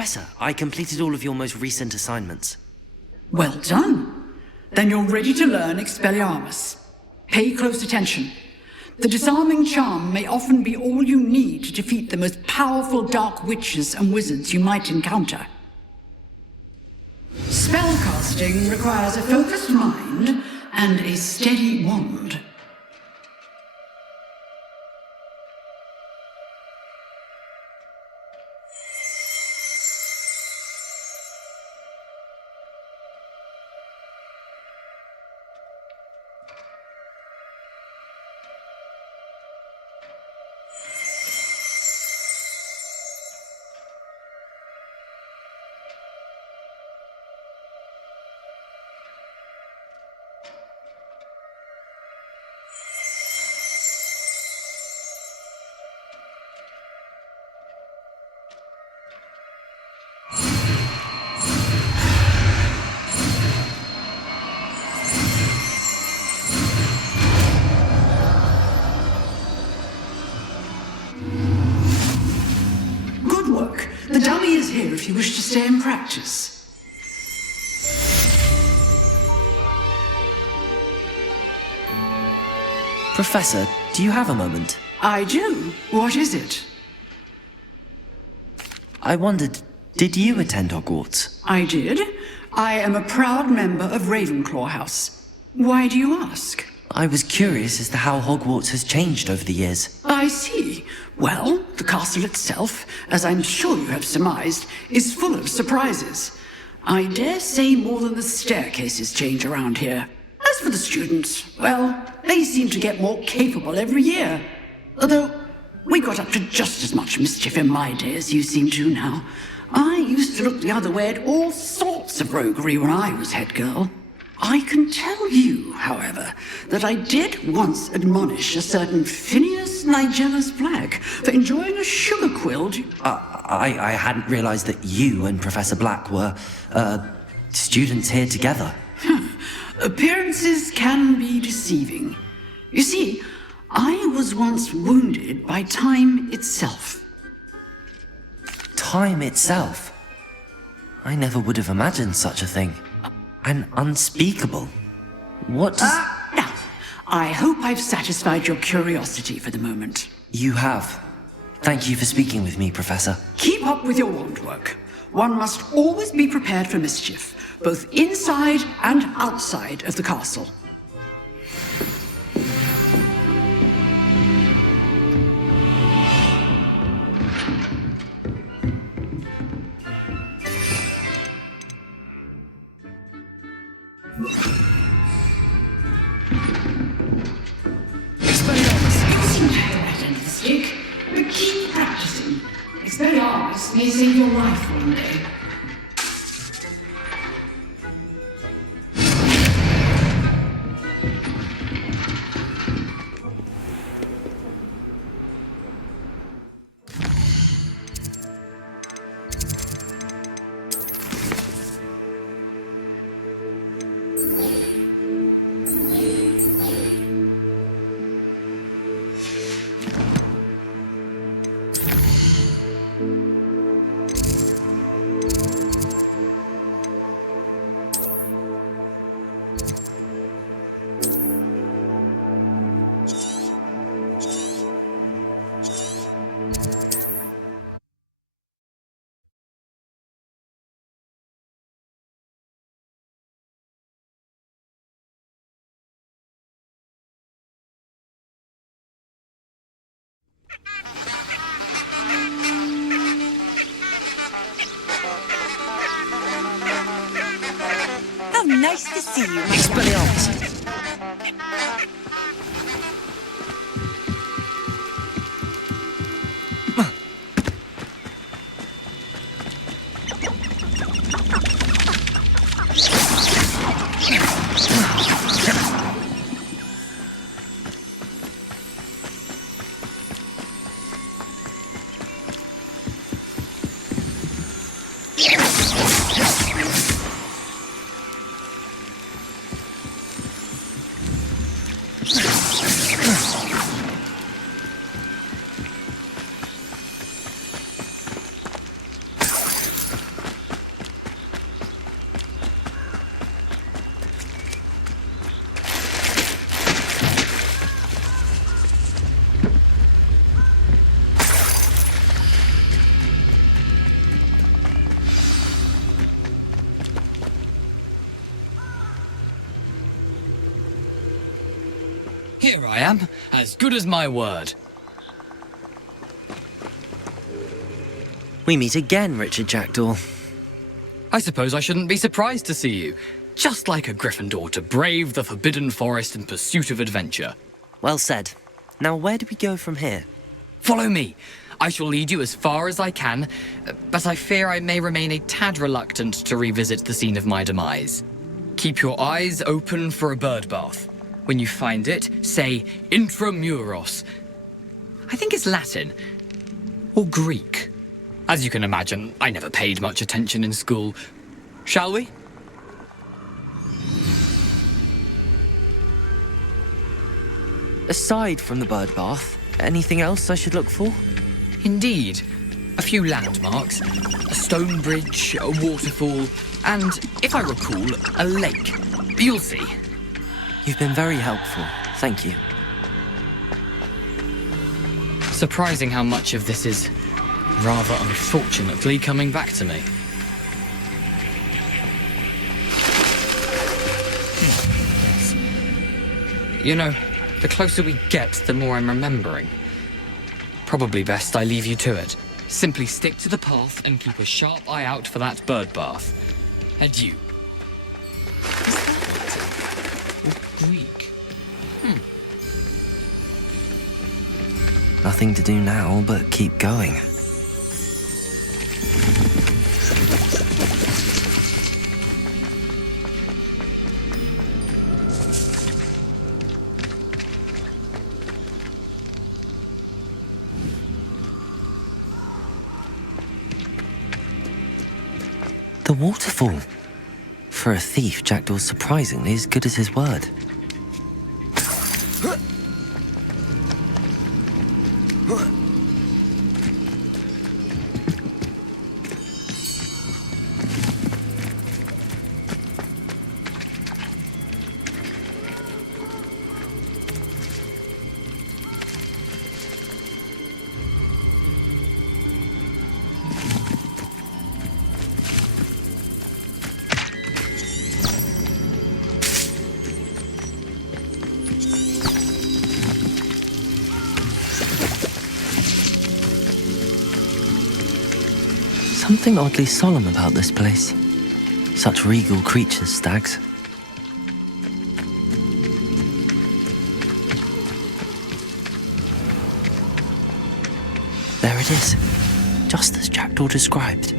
Professor, I completed all of your most recent assignments. Well done. Then you're ready to learn Expelliarmus. Pay close attention. The disarming charm may often be all you need to defeat the most powerful dark witches and wizards you might encounter. Spellcasting requires a focused mind and a steady wand. If you wish to stay and practice. Professor, do you have a moment? I do. What is it? I wondered, did you attend Hogwarts? I did. I am a proud member of Ravenclaw House. Why do you ask? I was curious as to how Hogwarts has changed over the years. I see. Well, the castle itself, as I'm sure you have surmised, is full of surprises. I dare say more than the staircases change around here. As for the students, well, they seem to get more capable every year. Although, we got up to just as much mischief in my day as you seem to now. I used to look the other way at all sorts of roguery when I was head girl. I can tell you, however, that I did once admonish a certain Phineas Nigellus Black for enjoying a sugar quill. I hadn't realized that you and Professor Black were, students here together. Appearances can be deceiving. You see, I was once wounded by time itself. Time itself? I never would have imagined such a thing. An unspeakable. What does... Now, I hope I've satisfied your curiosity for the moment. You have. Thank you for speaking with me, Professor. Keep up with your wand work. One must always be prepared for mischief, both inside and outside of the castle. Keep practicing. Expelliarmus may save your life one day. How nice to see you, Expelliarmus! Here I am, as good as my word. We meet again, Richard Jackdaw. I suppose I shouldn't be surprised to see you. Just like a Gryffindor to brave the Forbidden Forest in pursuit of adventure. Well said. Now where do we go from here? Follow me. I shall lead you as far as I can, but I fear I may remain a tad reluctant to revisit the scene of my demise. Keep your eyes open for a bird bath. When you find it, say intramuros. I think it's Latin. Or Greek. As you can imagine, I never paid much attention in school. Shall we? Aside from the bird bath, anything else I should look for? Indeed. A few landmarks, a stone bridge, a waterfall, and, if I recall, a lake. You'll see. You've been very helpful. Thank you. Surprising how much of this is, rather unfortunately, coming back to me. You know, the closer we get, the more I'm remembering. Probably best I leave you to it. Simply stick to the path and keep a sharp eye out for that bird bath. Adieu. Is that Latin? Or Greek? Nothing to do now but keep going. The waterfall. For a thief, Jackdaw's surprisingly as good as his word. Something oddly solemn about this place. Such regal creatures, stags. There it is, just as Jackdaw described.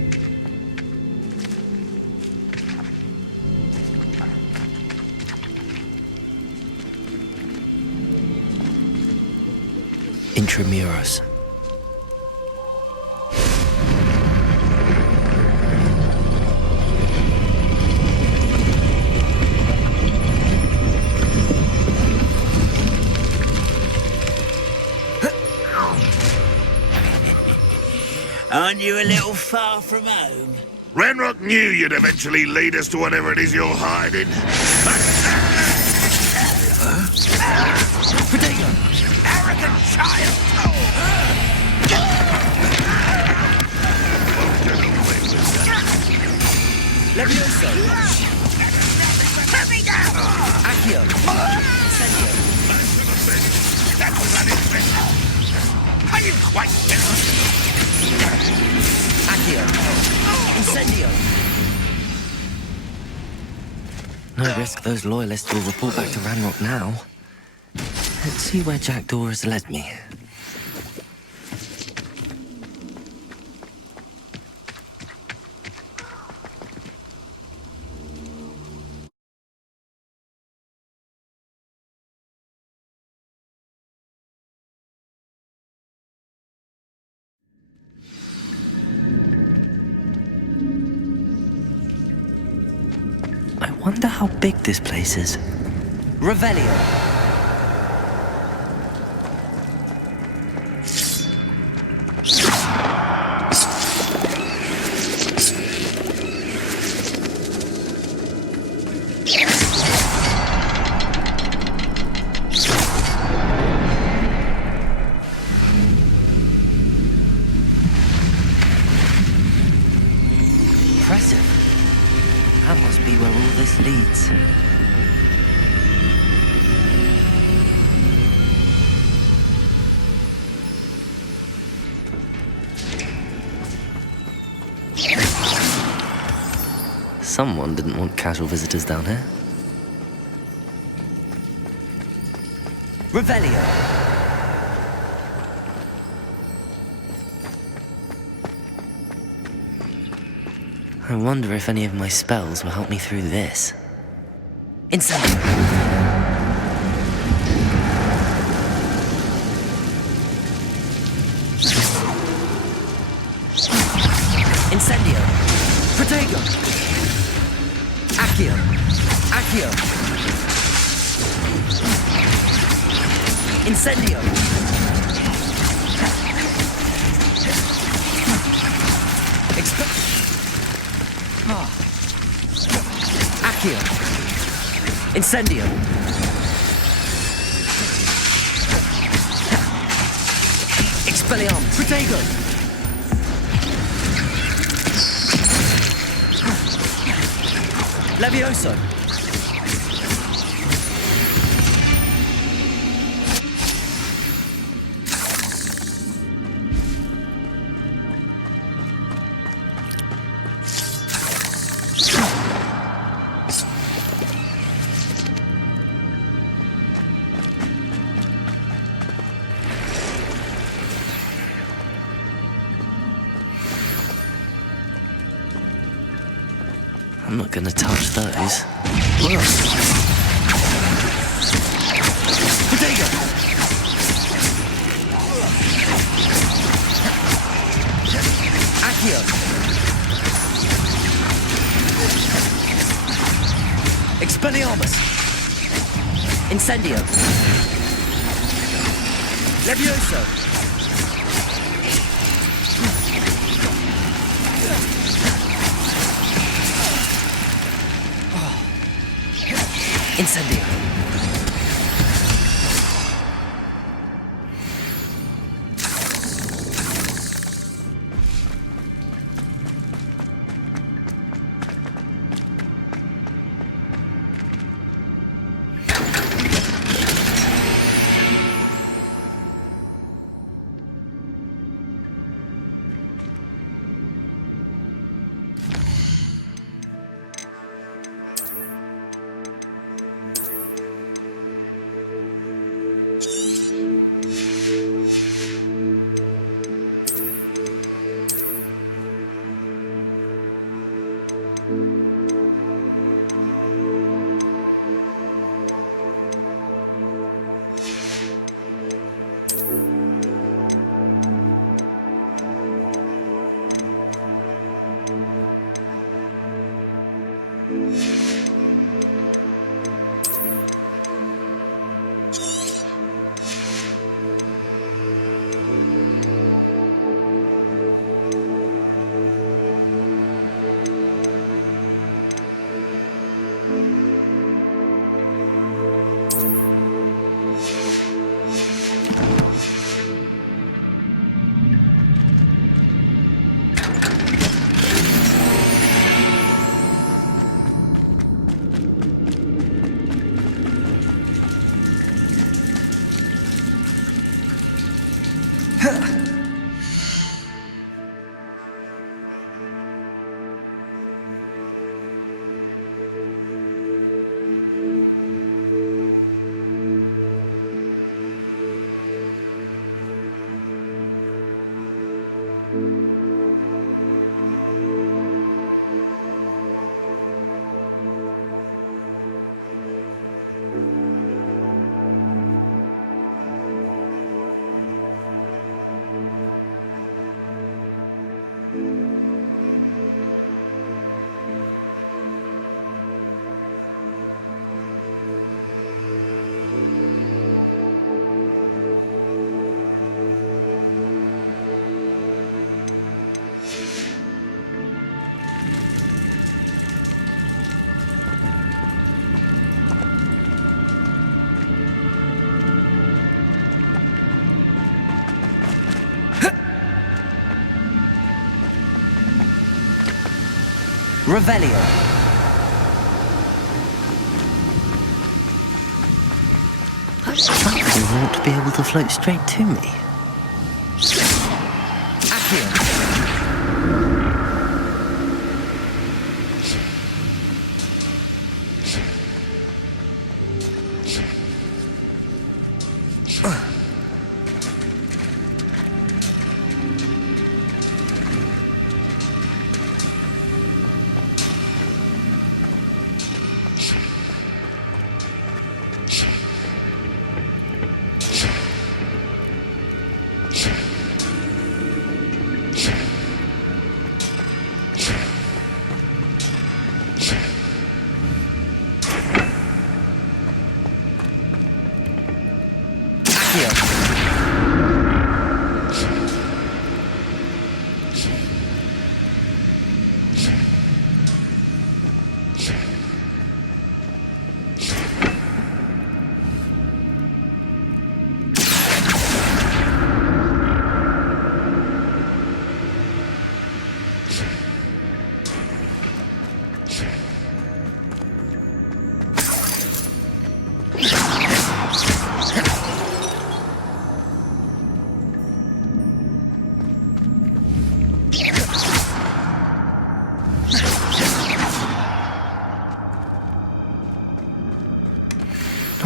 Intramuros. Aren't you a little far from home? Ranrock knew you'd eventually lead us to whatever it is you're hiding. Arrogant child! Levioso! Put me down! Accio! Incendio! That was unexpected. Are you quite desperate? Accio! Incendio! No risk those loyalists will report back to Ranrock now. Let's see where Jackdaw has led me. I wonder how big this place is. Revelio! Impressive. That must be where all this leads. Someone didn't want casual visitors down here. Revelio! I wonder if any of my spells will help me through this. Incendio! Incendio! Protego! Accio! Accio! Incendio! Accio! Incendio! Expelliarmus! Protego! Levioso! I'm not gonna touch those. Protego! Accio! Expelliarmus! Incendio! Levioso! Incendio! Revelio. Something ought to be able to float straight to me. Accio.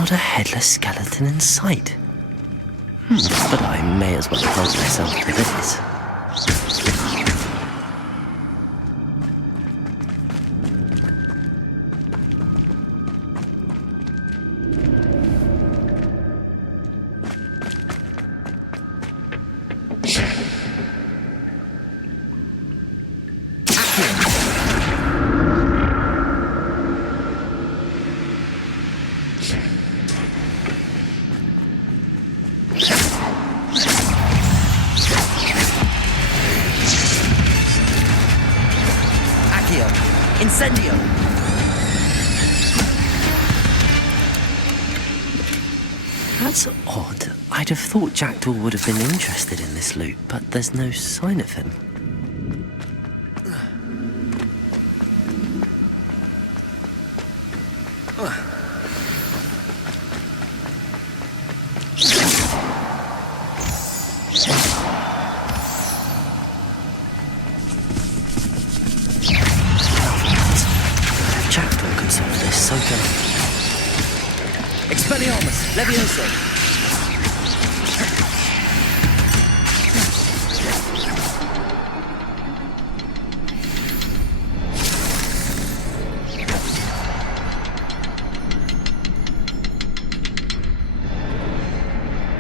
Not a headless skeleton in sight. But I may as well help myself to this. Incendio! That's odd. I'd have thought Jackdaw would have been interested in this loot, but there's no sign of him. Jackdaw could solve this so good. Expelliarmus! Levioso!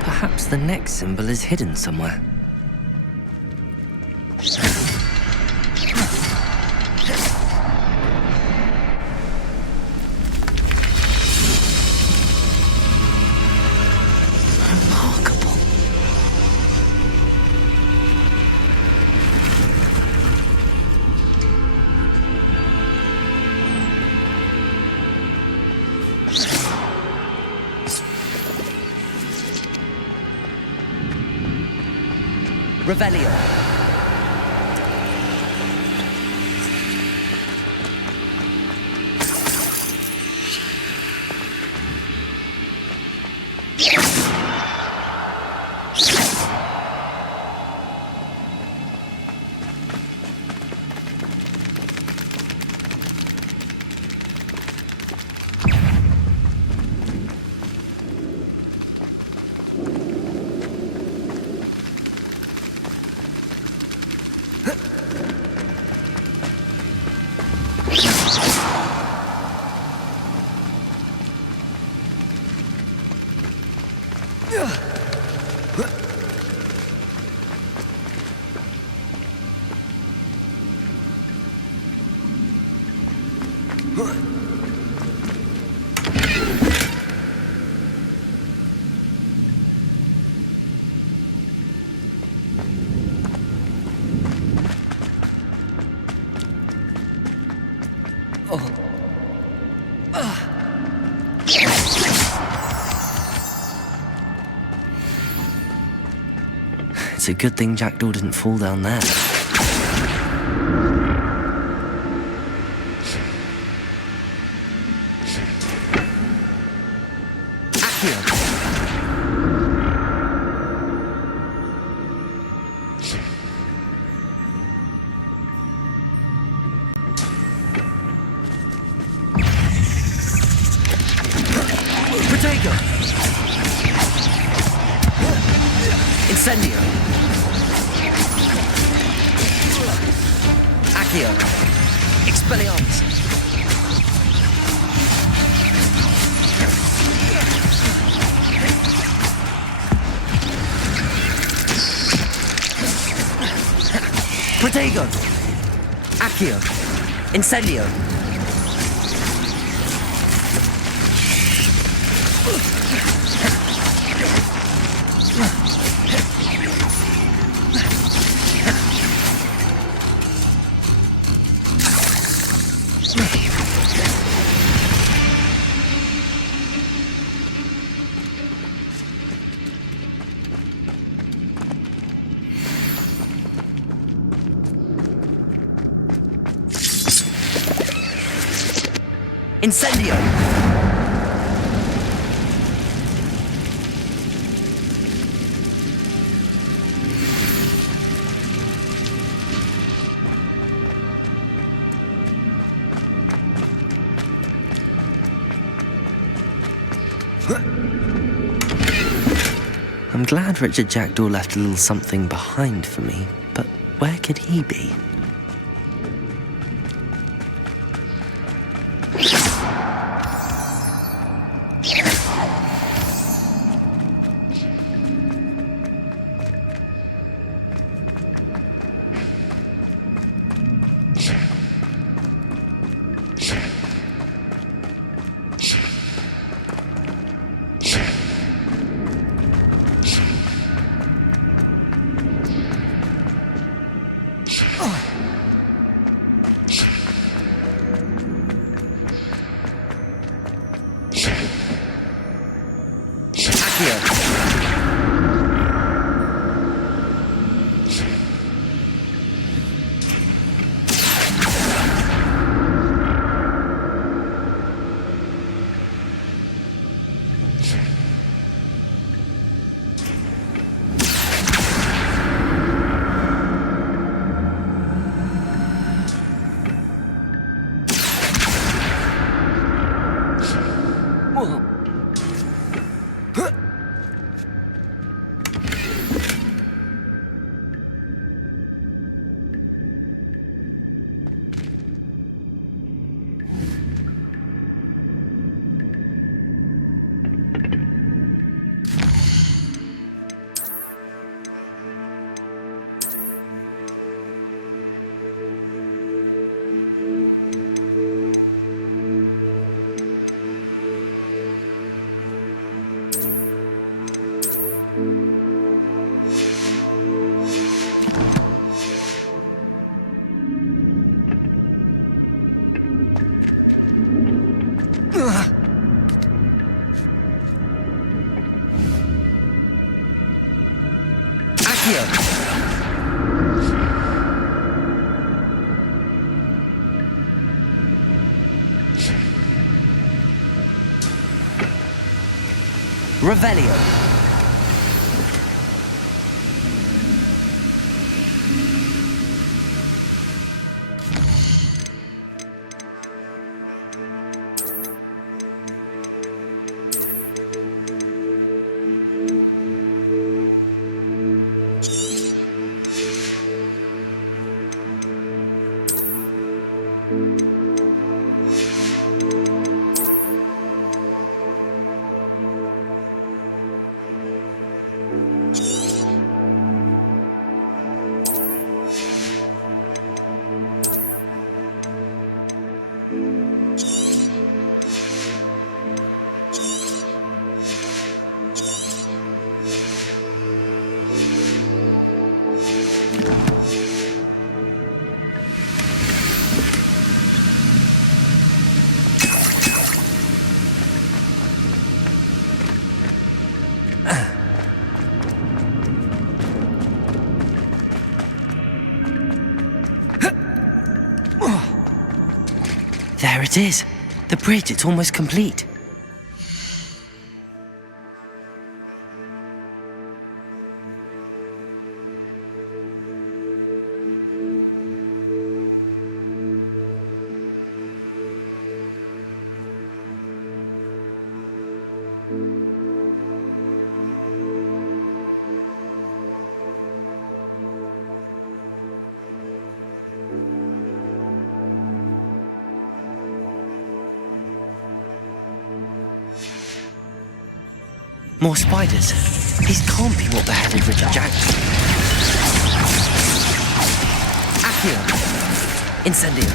Perhaps the next symbol is hidden somewhere. Remarkable. Revelio. It's a good thing Jackdaw didn't fall down there. Accio. Protego. Incendio. Accio. Expelliarmus. Protego. Accio. Incendio. Incendio! Huh. I'm glad Richard Jackdaw left a little something behind for me, but where could he be? Revelio. There it is. The bridge, it's almost complete. More spiders. These can't be what beheaded Richard Jackdaw. Accio. Incendio.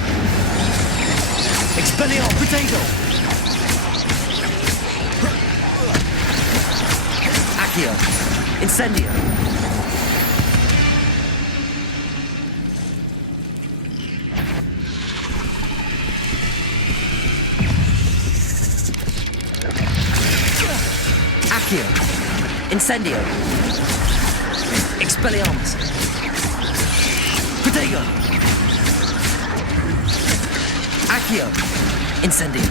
Expelliarmus Potato. Accio. Incendio. Accio. Incendio. Expelliarmus. Protego. Accio. Incendio.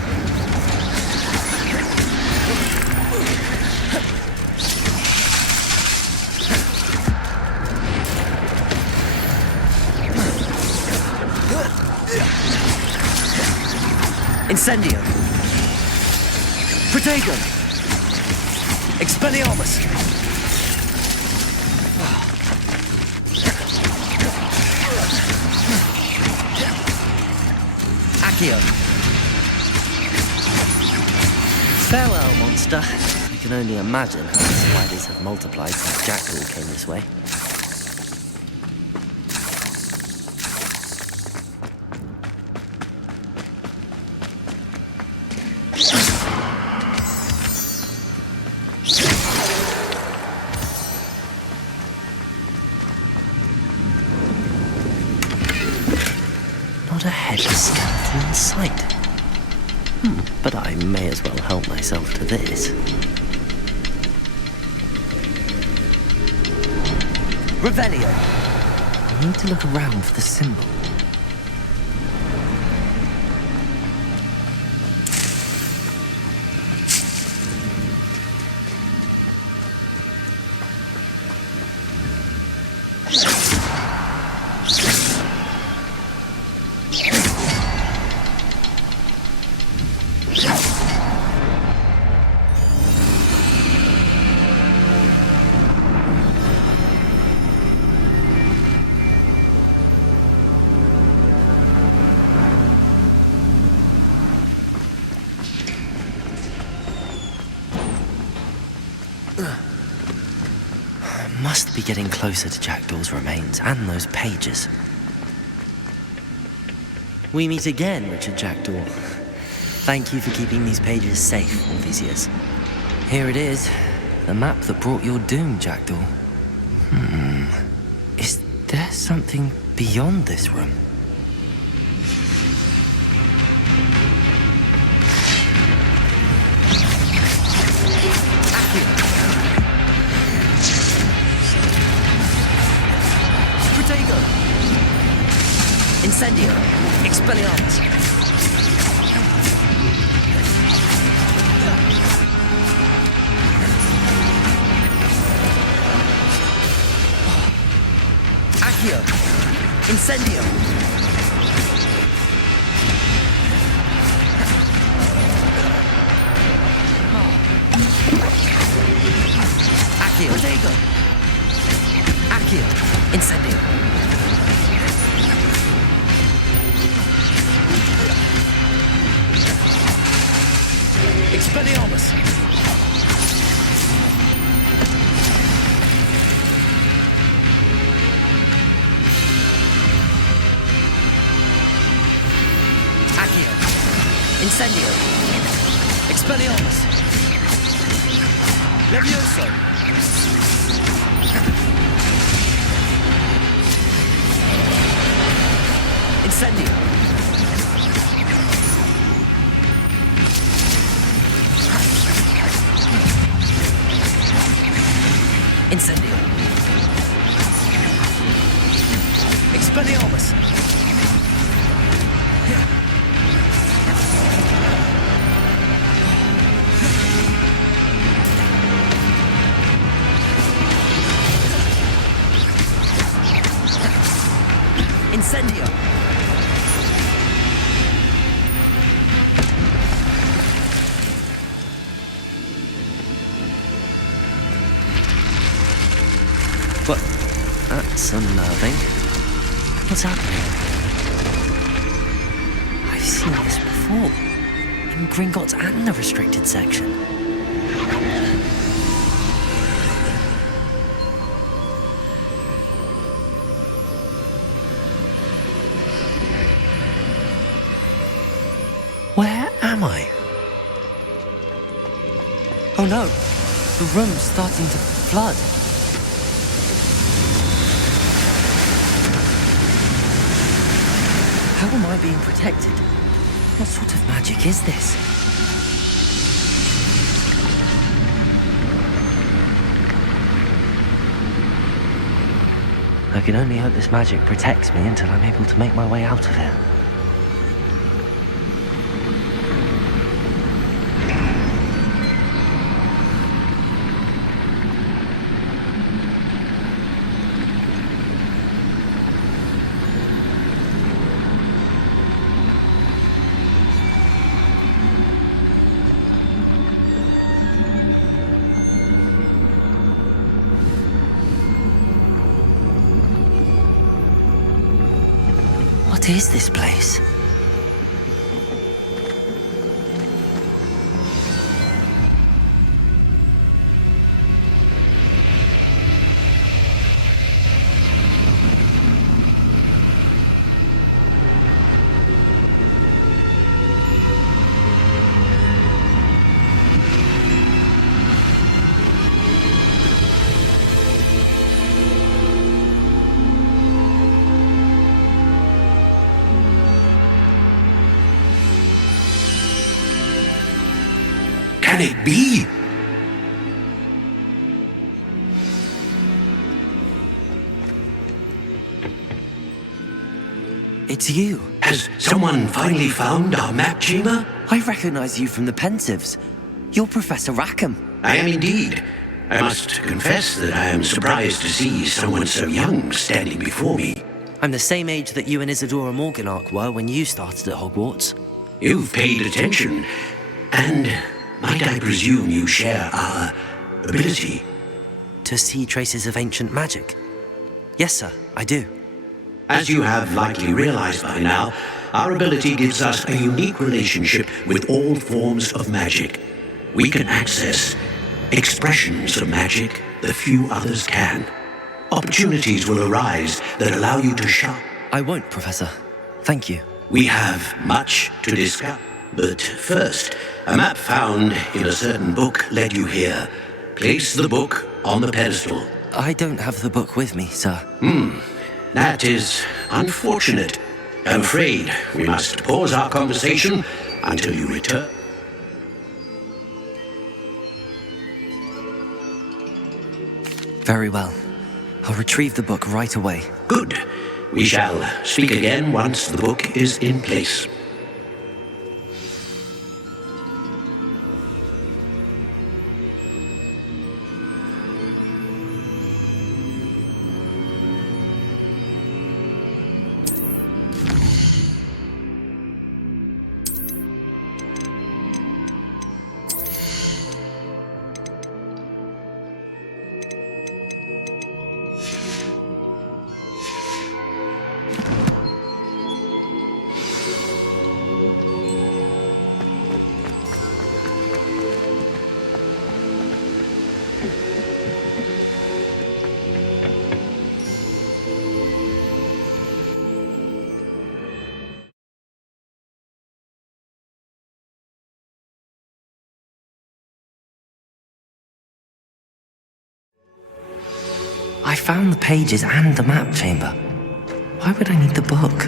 Incendio. Protego. Expelliarmus! Accio! Farewell, monster. I can only imagine how the spiders have multiplied since Jackdaw came this way. Not a headless skeleton in sight. But I may as well help myself to this. Revelio! I need to look around for the symbol. Must be getting closer to Jackdaw's remains and those pages. We meet again, Richard Jackdaw. Thank you for keeping these pages safe all these years. Here it is, the map that brought your doom, Jackdaw. Is there something beyond this room? Incendio! Expelliarmus! Accio! Incendio! Accio! Protego! Accio! Incendio! Expelliarmus! Accio! Incendio! Expelliarmus! Levioso! Incendio! Incendio! Expelliarmus! Incendio! But that's unnerving. What's happening? I've seen this before. In Gringotts and the restricted section. Where am I? Oh no! The room's starting to flood. How am I being protected? What sort of magic is this? I can only hope this magic protects me until I'm able to make my way out of here. What is this place? can it be? It's you. Has someone finally found our map chamber? I recognize you from the Pensieves. You're Professor Rackham. I am indeed. I must confess that I am surprised to see someone so young standing before me. I'm the same age that you and Isadora Morganach were when you started at Hogwarts. You've paid attention, and might I presume you share our ability? To see traces of ancient magic? Yes, sir, I do. As you have likely realized by now, our ability gives us a unique relationship with all forms of magic. We can access expressions of magic that few others can. Opportunities will arise that allow you to shine. I won't, Professor. Thank you. We have much to discuss. But first, a map found in a certain book led you here. Place the book on the pedestal. I don't have the book with me, sir. That is unfortunate. I'm afraid we must pause our conversation until you return. Very well. I'll retrieve the book right away. Good. We shall speak again once the book is in place. I found the pages and the map chamber. Why would I need the book?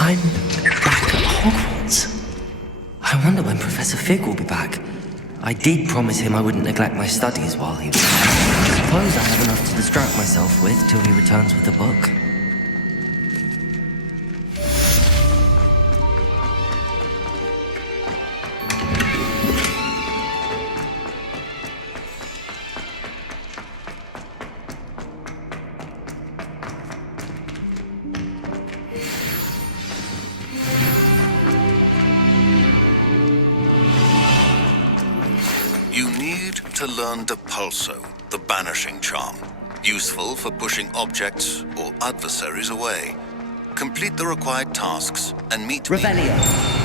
I'm back at Hogwarts. I wonder when Professor Fig will be back. I did promise him I wouldn't neglect my studies while he was there. I suppose I have enough to distract myself with till he returns with the book. You need to learn Depulso, the banishing charm. Useful for pushing objects or adversaries away. Complete the required tasks and meet me. Revelio.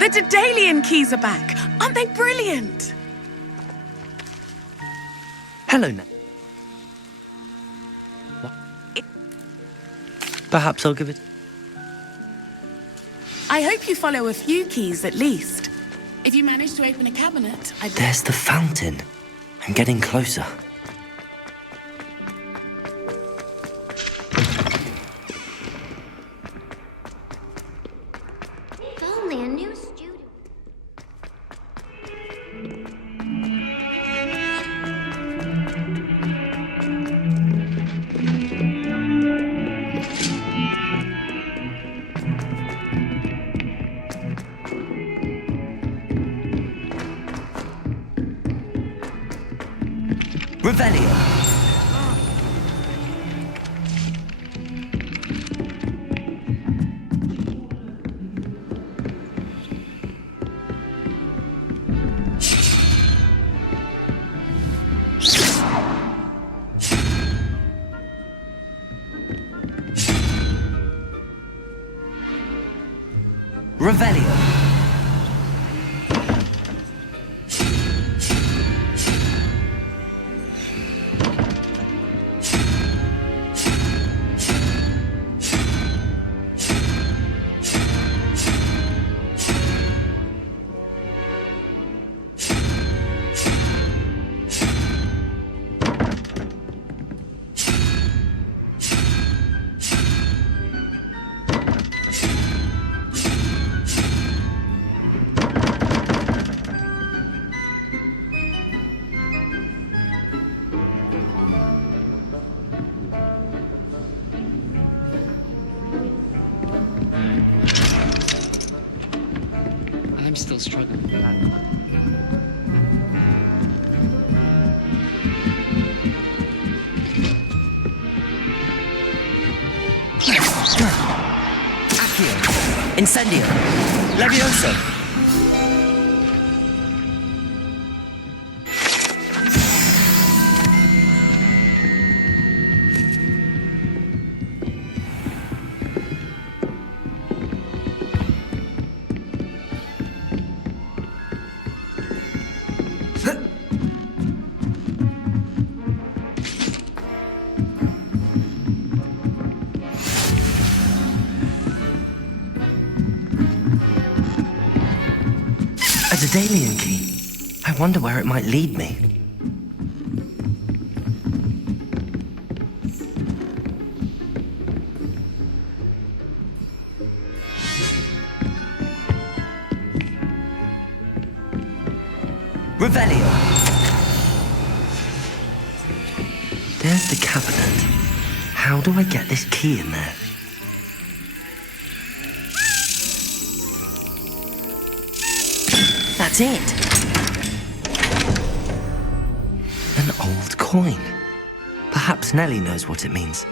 The Daedalian keys are back. Aren't they brilliant? Hello, Nat. Perhaps I'll give it... I hope you follow a few keys at least. If you manage to open a cabinet, I'd... There's the fountain. I'm getting closer. It's only a new student. Revelio. Revelio. I'm still struggling with that. Accio. Incendio. Levioso. A Daedalian key. I wonder where it might lead me. Revelio. There's the cabinet. How do I get this key in there? That's it. An old coin. Perhaps Nellie knows what it means.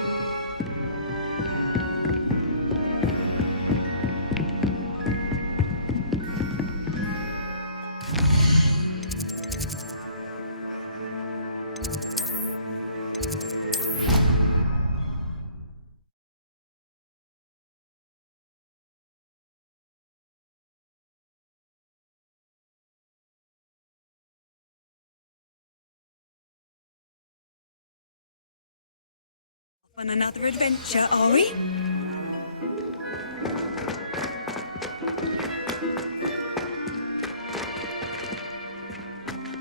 On another adventure, are we?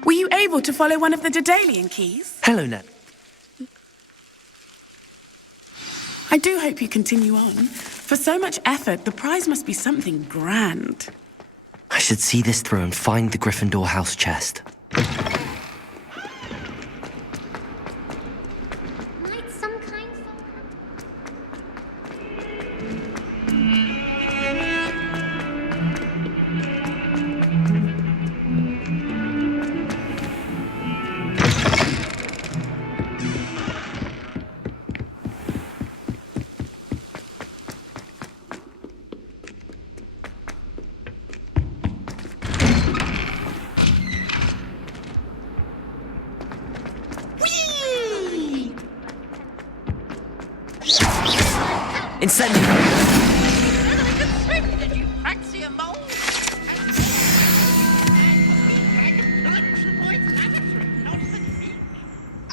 Were you able to follow one of the Daedalian keys? Hello, Ned. I do hope you continue on. For so much effort, the prize must be something grand. I should see this through and find the Gryffindor house chest. Might some kind of... Incendio!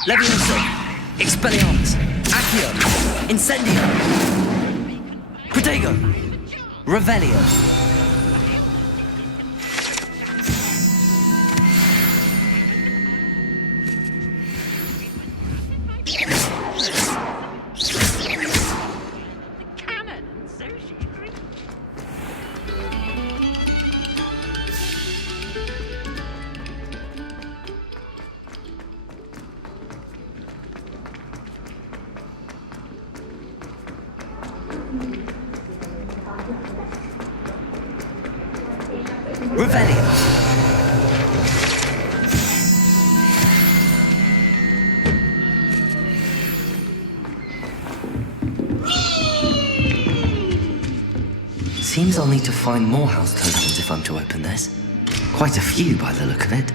Levioso! Expelliarmus! Accio! Incendio! Protego! Revelio! Revelio! Seems I'll need to find more house tokens if I'm to open this. Quite a few by the look of it.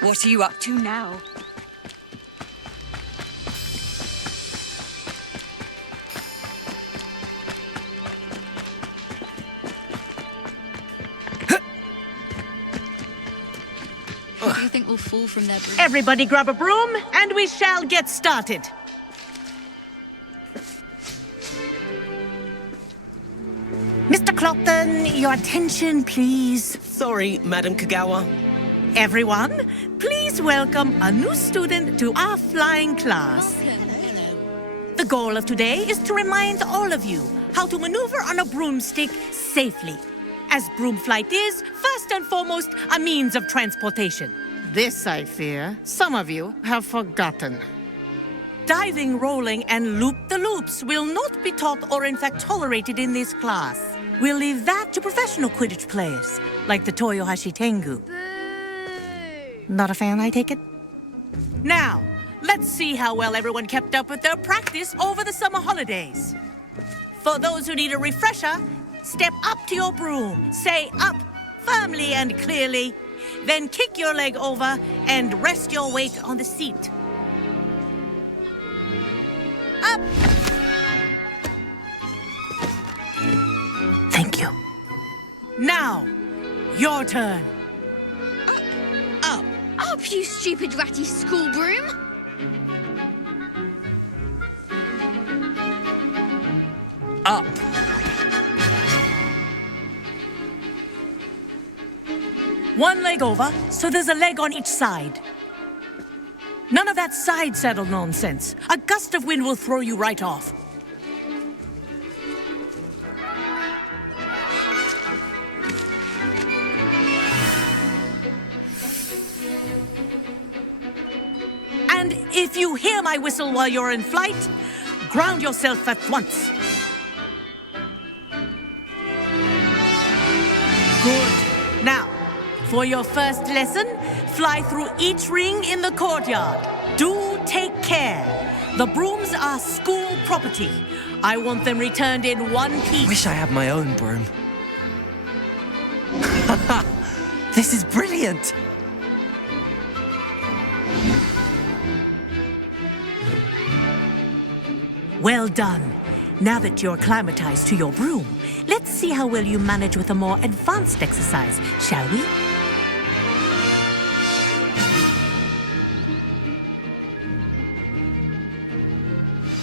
What are you up to now? Who do you think will fall from their broom? Everybody grab a broom, and we shall get started. Mr. Clopton, your attention, please. Sorry, Madam Kagawa. Everyone, please welcome a new student to our flying class. The goal of today is to remind all of you how to maneuver on a broomstick safely, as broom flight is, first and foremost, a means of transportation. This, I fear, some of you have forgotten. Diving, rolling, and loop-the-loops will not be taught or in fact tolerated in this class. We'll leave that to professional Quidditch players, like the Toyohashi Tengu. Not a fan, I take it? Now, let's see how well everyone kept up with their practice over the summer holidays. For those who need a refresher, step up to your broom, say up firmly and clearly, then kick your leg over and rest your weight on the seat. Up! Thank you. Now, your turn. Up! Up, you stupid ratty school broom! Up. One leg over, so there's a leg on each side. None of that side saddle nonsense. A gust of wind will throw you right off. And if you hear my whistle while you're in flight, ground yourself at once. Good. Now, for your first lesson, fly through each ring in the courtyard. Do take care. The brooms are school property. I want them returned in one piece. Wish I had my own broom. This is brilliant! Well done. Now that you're acclimatized to your broom, let's see how well you manage with a more advanced exercise, shall we?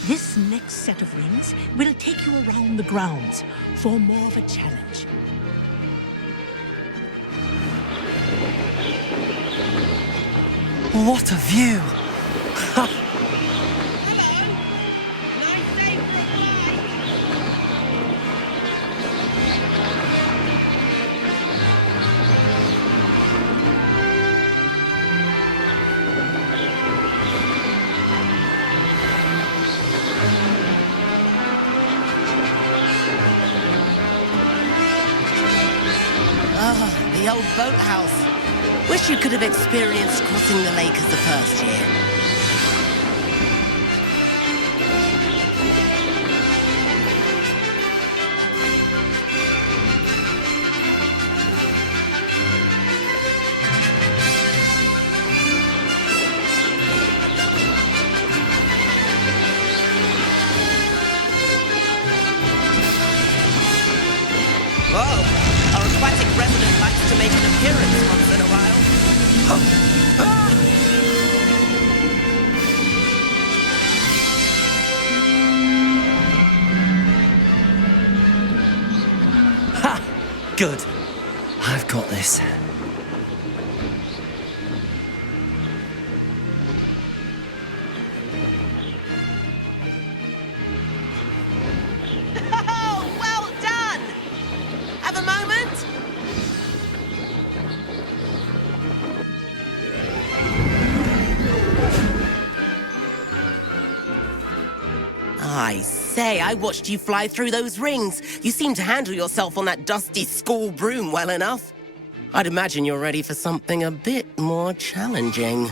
This next set of rings will take you around the grounds for more of a challenge. What a view! The old boathouse. Wish you could have experienced crossing the lake as the first year. Ha! Good. I've got this. Oh, well done! Have a moment? I say, I watched you fly through those rings. You seem to handle yourself on that dusty school broom well enough. I'd imagine you're ready for something a bit more challenging.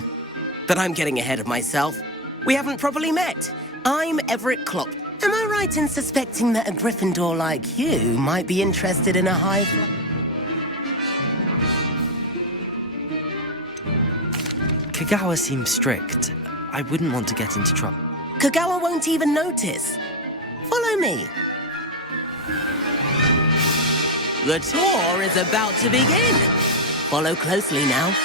But I'm getting ahead of myself. We haven't properly met. I'm Everett Klopp. Am I right in suspecting that a Gryffindor like you might be interested in a high... Kagawa seems strict. I wouldn't want to get into trouble. Kagawa won't even notice. Follow me. The tour is about to begin. Follow closely now.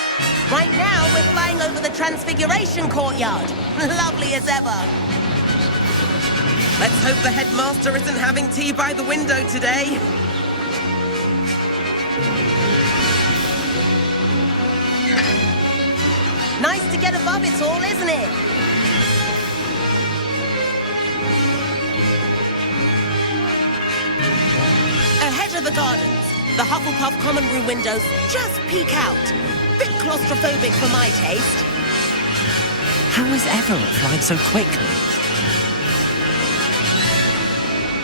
Right now, we're flying over the Transfiguration Courtyard. Lovely as ever. Let's hope the headmaster isn't having tea by the window today. Nice to get above it all, isn't it? Ahead of the gardens, the Hufflepuff common room windows just peek out. Bit claustrophobic for my taste. How is Everett flying so quickly?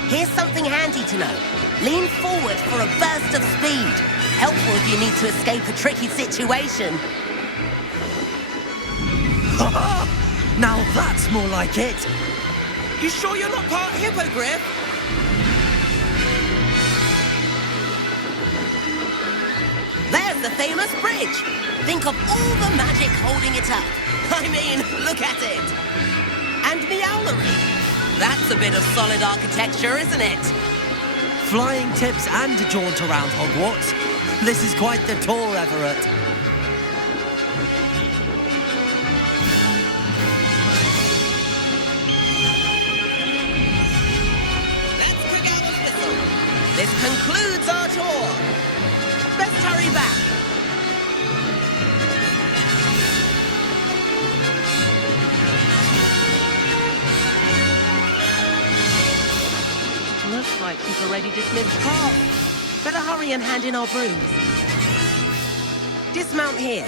Here's something handy to know. Lean forward for a burst of speed. Helpful if you need to escape a tricky situation. Now that's more like it. You sure you're not part hippogriff? There's the famous bridge. Think of all the magic holding it up. I mean, look at it. And the owlery. That's a bit of solid architecture, isn't it? Flying tips and a jaunt around Hogwarts. This is quite the tour, Everett. That's Kagawa's whistle. This concludes our tour. Best hurry back. Looks like she's already dismissed class. Better hurry and hand in our brooms. Dismount here.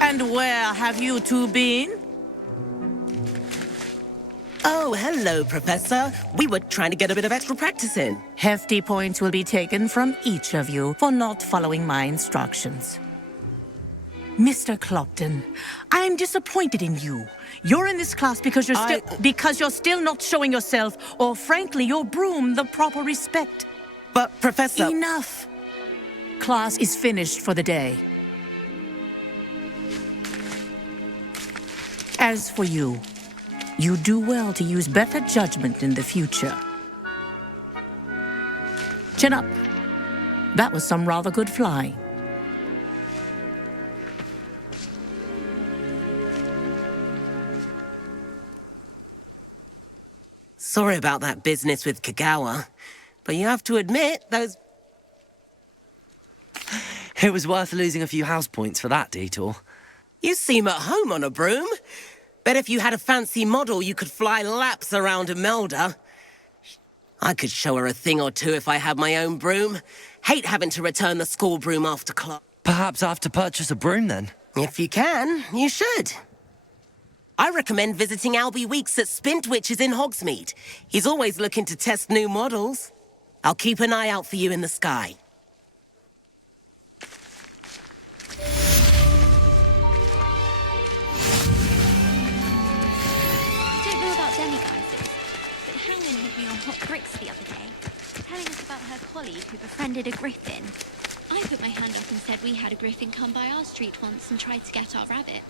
And where have you two been? Oh, hello, Professor. We were trying to get a bit of extra practice in. Hefty points will be taken from each of you for not following my instructions. Mr. Clopton, I'm disappointed in you. You're in this class because you're still not showing yourself, or frankly, your broom, the proper respect. But, Professor... Enough. Class is finished for the day. As for you, you do well to use better judgment in the future. Chin up. That was some rather good flying. Sorry about that business with Kagawa, but you have to admit, those... It was worth losing a few house points for that detour. You seem at home on a broom. Bet if you had a fancy model, you could fly laps around Imelda. I could show her a thing or two if I had my own broom. Hate having to return the school broom after class. Perhaps I have to purchase a broom then? If you can, you should. I recommend visiting Albie Weeks at Spintwitches in Hogsmeade. He's always looking to test new models. I'll keep an eye out for you in the sky. Hot bricks the other day, telling us about her colleague who befriended a griffin. I put my hand up and said we had a griffin come by our street once and tried to get our rabbit.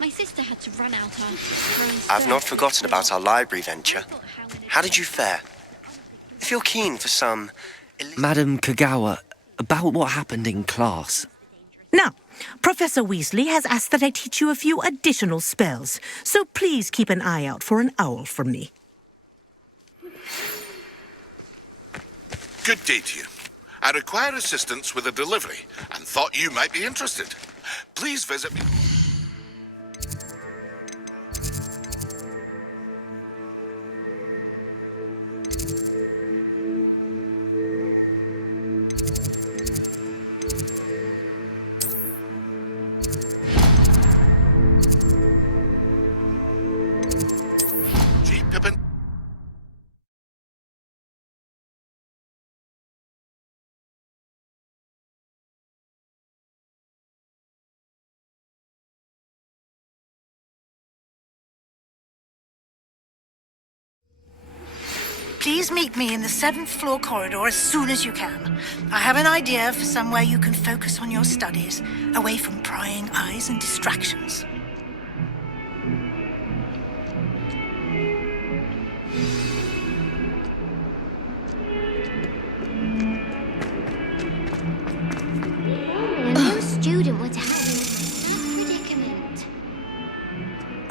My sister had to run out after. I've not forgotten about our library venture. How did you fare? If you're keen for some... Madam Kagawa, about what happened in class. Now, Professor Weasley has asked that I teach you a few additional spells, so please keep an eye out for an owl from me. Good day to you. I require assistance with a delivery and thought you might be interested. Please visit me. Please meet me in the 7th floor corridor as soon as you can. I have an idea for somewhere you can focus on your studies, away from prying eyes and distractions. No student would have that predicament.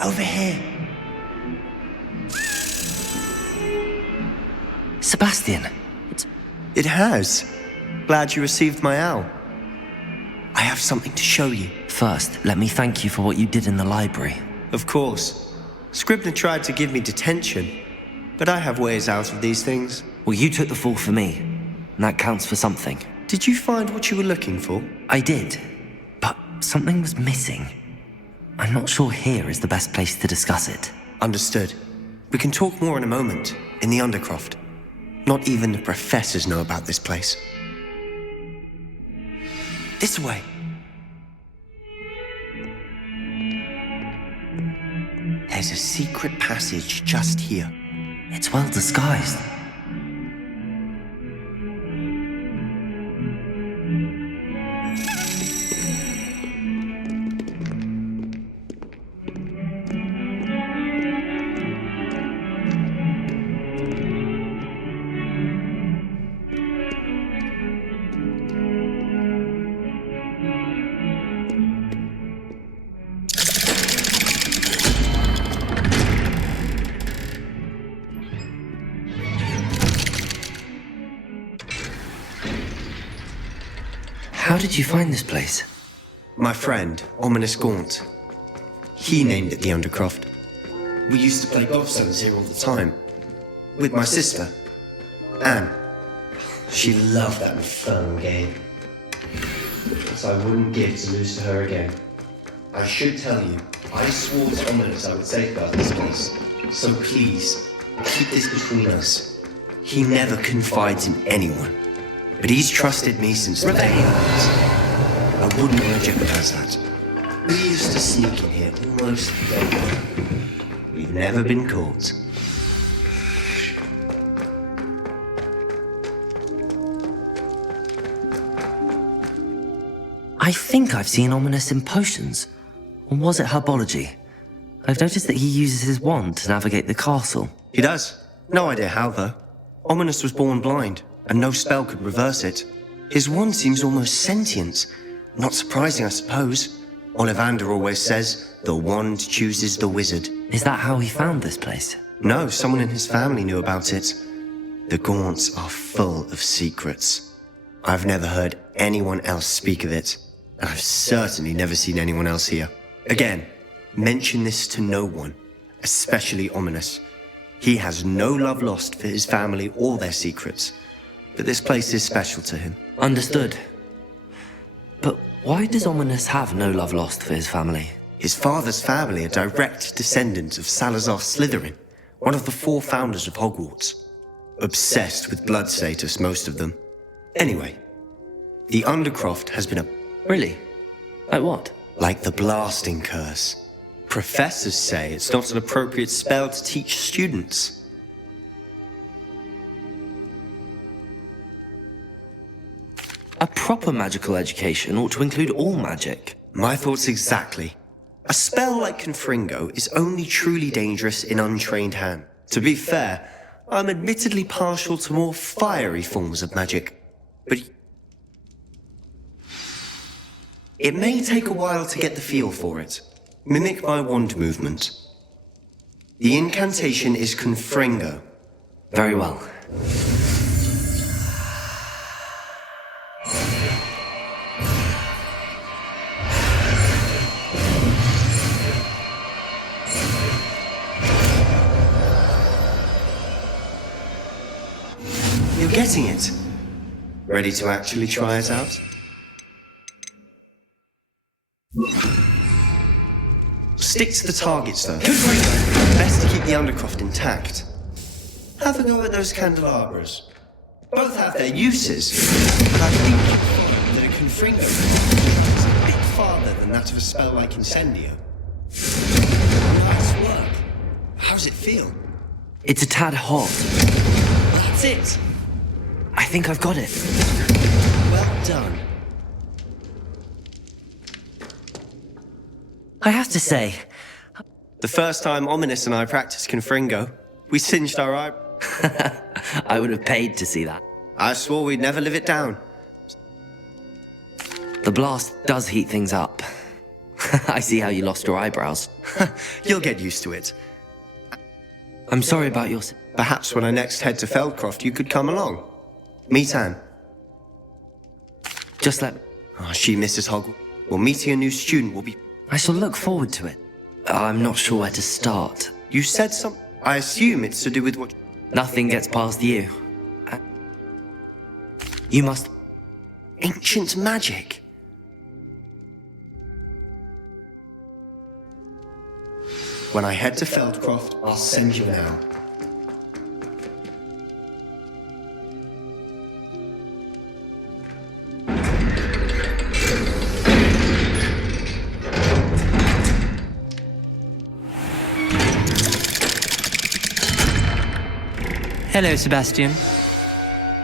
Over here. Sebastian! It has. Glad you received my owl. I have something to show you. First, let me thank you for what you did in the library. Of course. Scribner tried to give me detention, but I have ways out of these things. Well, you took the fall for me, and that counts for something. Did you find what you were looking for? I did, but something was missing. I'm not sure here is the best place to discuss it. Understood. We can talk more in a moment, in the Undercroft. Not even the professors know about this place. This way. There's a secret passage just here. It's well disguised. How did you find this place? My friend, Ominous Gaunt. He named it the Undercroft. We used to play gobstones here all the time. With my sister, Anne. She loved that infernal game. But I wouldn't give to lose to her again. I should tell you, I swore to Ominous I would safeguard this place. So please, keep this between us. He never confides in anyone. But he's trusted me since the day he was. I wouldn't want to jeopardize that. We used to sneak in here almost daily. We've never been caught. I think I've seen Ominous in potions. Or was it herbology? I've noticed that he uses his wand to navigate the castle. He does. No idea how, though. Ominous was born blind, and no spell could reverse it. His wand seems almost sentient. Not surprising, I suppose. Ollivander always says, the wand chooses the wizard. Is that how he found this place? No, someone in his family knew about it. The Gaunts are full of secrets. I've never heard anyone else speak of it, and I've certainly never seen anyone else here. Again, mention this to no one, especially Ominous. He has no love lost for his family or their secrets, but this place is special to him. Understood. But why does Ominous have no love lost for his family? His father's family are direct descendants of Salazar Slytherin, one of the 4 founders of Hogwarts. Obsessed with blood status, most of them. Anyway, the Undercroft has been a... Really? Like what? Like the blasting curse. Professors say it's not an appropriate spell to teach students. A proper magical education ought to include all magic. My thoughts exactly. A spell like Confringo is only truly dangerous in untrained hand. To be fair, I'm admittedly partial to more fiery forms of magic, but it may take a while to get the feel for it. Mimic my wand movement. The incantation is Confringo. Very well. You're getting it. Ready to actually try it out? Stick to the targets, though. Best to keep the Undercroft intact. Have a go at those candelabras. Both have their uses, but I think that a Confringo travels a bit farther than that of a spell like Incendio. Nice work. How's it feel? It's a tad hot. That's it. I think I've got it. Well done. I have to say... The first time Ominous and I practiced Confringo, we singed our eye. I would have paid to see that. I swore we'd never live it down. The blast does heat things up. I see how you lost your eyebrows. You'll get used to it. I'm sorry about your... Perhaps when I next head to Feldcroft, you could come along. Meet Anne. Just let... Oh, she misses Hogwarts. Well, meeting a new student will be... I shall look forward to it. I'm not sure where to start. You said something. I assume it's to do with what... Nothing gets past you. You must... Ancient magic. When I head to Feldcroft, I'll send you now. Hello, Sebastian.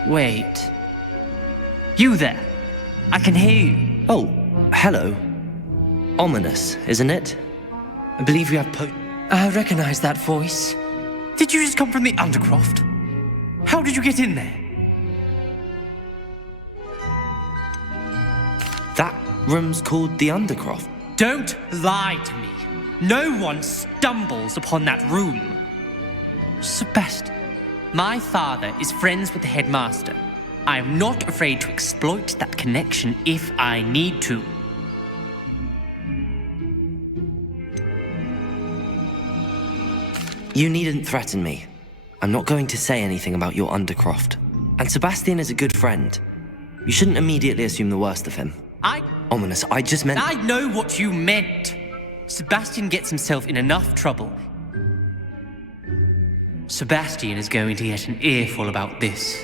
Wait. You there? I can hear you. Oh, hello. Ominous, isn't it? I believe you have I recognize that voice. Did you just come from the Undercroft? How did you get in there? That room's called the Undercroft. Don't lie to me. No one stumbles upon that room. Sebastian, my father is friends with the headmaster. I am not afraid to exploit that connection if I need to. You needn't threaten me. I'm not going to say anything about your Undercroft. And Sebastian is a good friend. You shouldn't immediately assume the worst of him. Ominous, I just meant... I know what you meant. Sebastian gets himself in enough trouble. Sebastian is going to get an earful about this.